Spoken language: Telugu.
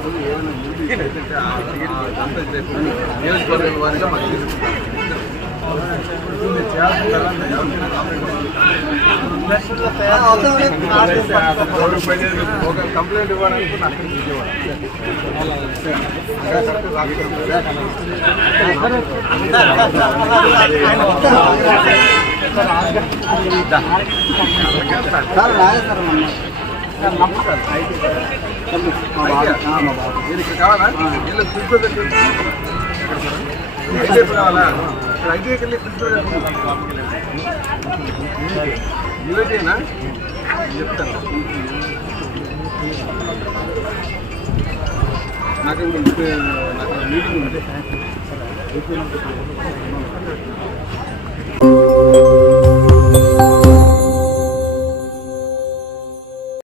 మండలం ఇది కోయికల్ ఇది ఉపస్థానం లేదు సార్ ఇక ఆయన బీసీ లేదు సార్ ఆధార్ ఇదంతా సార్ ఇదందరూ కూడాను అమ్మ అంటే ఎవరైనా బాబు ముందు మీరు కలిసిపోతారు దీనికి ఓకే చెప్పమ్మా సార్ ఆ, కంప్లైంట్ ఇవ్వడానికి నాకు దీనికి కావాలా వీళ్ళు ప్రిన్సిపల్ దగ్గర ఐటీ కావాలా ఇక్కడ ఐటీకి వెళ్ళి ప్రిన్సిపల్ యూఐటీనా చెప్తాను నాకు ఇప్పుడు నాకు మీటింగ్ ఉంది